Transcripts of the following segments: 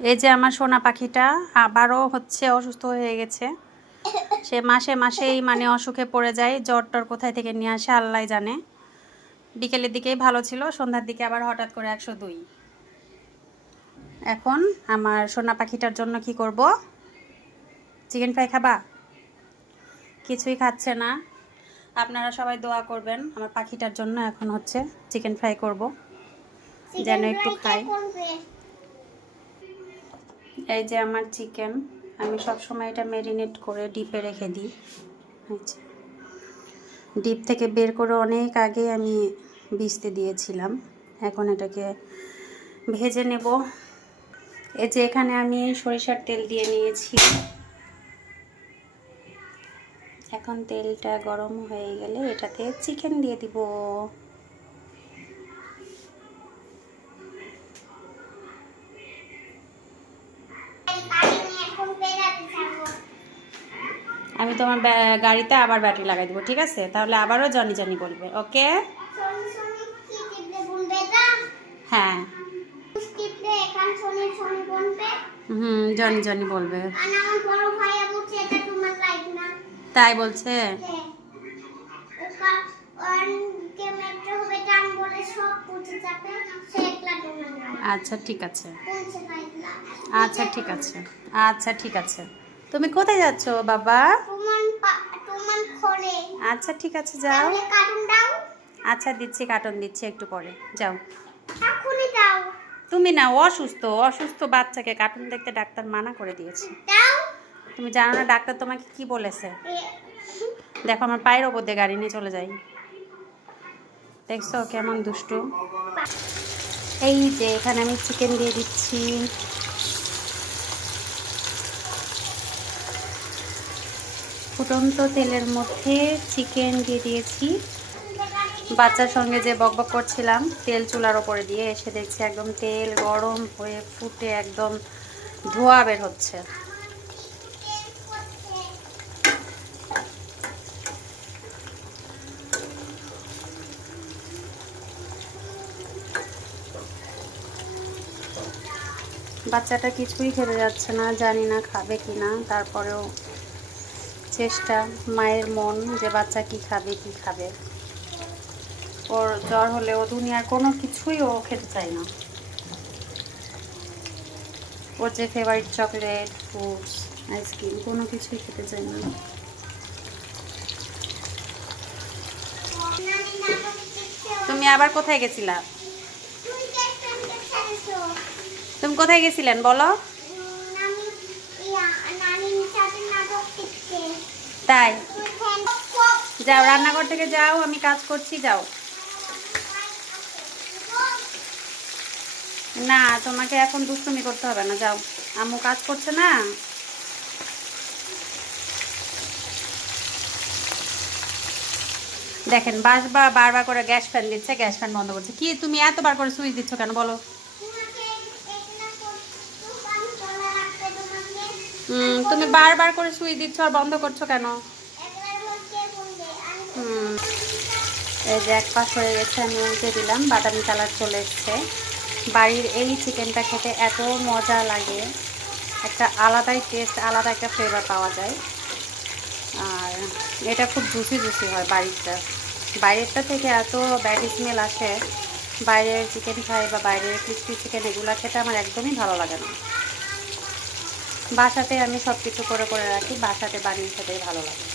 এই যে আমার সোনা পাখিটা আবারও হচ্ছে অসুস্থ হয়ে গেছে। সে মাসে মাসেই মানে অসুখে পড়ে যায়, জ্বর টর কোথায় থেকে নিয়ে আসে আল্লাহ জানে। বিকেলের দিকেই ভালো ছিল, সন্ধ্যার দিকে আবার হঠাৎ করে 102। এখন আমার সোনা পাখিটার জন্য কি করব? চিকেন ফ্রাই খাবা? কিছুই খাচ্ছে না। আপনারা সবাই দোয়া করবেন আমার পাখিটার জন্য। এখন হচ্ছে চিকেন ফ্রাই করব, যেন একটু খাই। এই যে আমার চিকেন, আমি সব সময় এটা ম্যারিনেট করে ডিপে রেখে দিই। আচ্ছা, ডিপ থেকে বের করে অনেক আগে আমি ভিজতে দিয়েছিলাম। এখন এটাকে ভেজে নেব। এই যে এখানে আমি সরিষার তেল দিয়ে নিয়েছি। এখন তেলটা গরম হয়ে গেলে এটাতে চিকেন দিয়ে দিব। আমি তোমার গাড়িতে আবার ব্যাটারি লাগাই দেবো, ঠিক আছে? তাহলে আবারও জনি জনি বলবে, ওকে? হ্যাঁ, জনি জনি বলবে। তাই বলছে? আচ্ছা ঠিক আছে, আচ্ছা ঠিক আছে, আচ্ছা ঠিক আছে। তুমি কোথায় যাচ্ছ বাবা? আচ্ছা ঠিক আছে, যাও। আচ্ছা দিচ্ছি, কার্টুন দিচ্ছি একটু পরে, যাও। তুমি না, অসুস্থ অসুস্থ বাচ্চাকে কার্টুন দেখতে ডাক্তার মানা করে দিয়েছে। তুমি জানো না ডাক্তার তোমাকে কি বলেছে? দেখো আমার পায়ের ওপর দিয়ে গাড়ি নিয়ে চলে যাই। দেখছো কেমন দুষ্টু। এই যে এখানে আমি চিকেন দিয়ে দিচ্ছি। ফুটন্ত তেলের মধ্যে চিকেন দিয়ে দিয়েছি। বাচ্চার সঙ্গে যে বকবক করছিলাম তেল চুলার ওপরে দিয়ে, এসে দেখছি একদম তেল গরম হয়ে ফুটে একদম ধোঁয়া বের হচ্ছে। বাচ্চাটা কিছুই খেতে যাচ্ছে না, জানি না খাবে কি না। তারপরেও চেষ্টা, মায়ের মন যে বাচ্চা কি খাবে কি খাবে। ওর জ্বর হলে ও দুনিয়ার কোনো কিছুই ও খেতে চায় না। ওর যে ফেভারিট চকলেট, ফ্রুটস, আইসক্রিম কোনো কিছুই খেতে চায় না। তুমি আবার কোথায় গেছিলা? তুমি কোথায় গেছিলেন বলো? তাই? যাও রান্নাঘর থেকে যাও, আমি কাজ করছি, যাও। না তোমাকে এখন দুষ্টুমি করতে হবে না, যাও। আম্মু কাজ করছে না। দেখেন বারবার করে গ্যাস ফ্যান দিচ্ছে, গ্যাস ফ্যান বন্ধ করছে। কি তুমি এতবার করে সুইচ দিচ্ছ কেন বলো? তুমি বারবার করে সুইচ দিচ্ছ আর বন্ধ করছো কেন? এই যে এক পাশ হয়ে গেছে, আমি উল্টে দিলাম, বাদামি কালার চলে এসছে। বাড়ির এই চিকেনটা খেতে এত মজা লাগে, একটা আলাদাই টেস্ট, আলাদা একটা ফ্লেভার পাওয়া যায়। আর এটা খুব জুসি জুসি হয় বাড়িরটা। বাইরেরটা থেকে এত ব্যাড স্মেল আসে। বাইরের চিকেন খাই বা বাইরের ক্রিস্পি চিকেন, এগুলো খেতে আমার একদমই ভালো লাগে না। বাসাতে আমি সব কিছু করে করে রাখি, বাসাতে বানিয়ে খেতেই ভালো লাগে।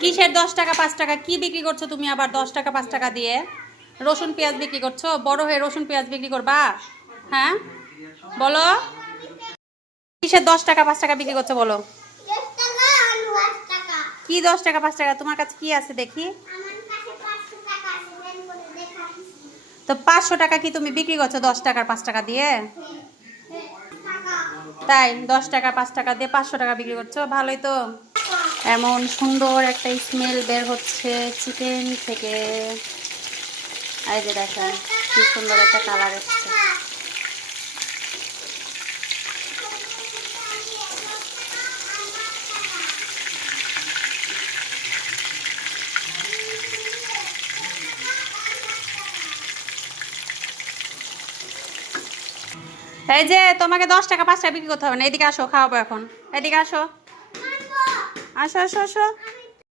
কিসের 10 টাকা 5 টাকা কি বিক্রি করছো তুমি? আবার 10 টাকা 5 টাকা দিয়ে রসুন পেঁয়াজ বিক্রি করছো? বড় হয়ে রসুন পেঁয়াজ বিক্রি করবা? হ্যাঁ বলো, কিসের 10 টাকা 5 টাকা বিক্রি করছো বলো? কি 10 টাকা 5 টাকা? তোমার কাছে কি আছে দেখি? তো 500 টাকা কি তুমি বিক্রি করছো 10 টাকার 5 টাকা দিয়ে? তাই 10 টাকা 5 টাকা দিয়ে 500 টাকা বিক্রি করছো, ভালোই তো। এমন সুন্দর একটা স্মেল বের হচ্ছে চিকেন থেকে। এই যে দেখেন কি সুন্দর একটা কালার এসছে। এই যে তোমাকে 10 টাকা 5 টাকা বিক্রি করতে হবে না, এদিকে আসো, খাওয়াবো এখন, এদিকে আসো, আসো আসো আসো।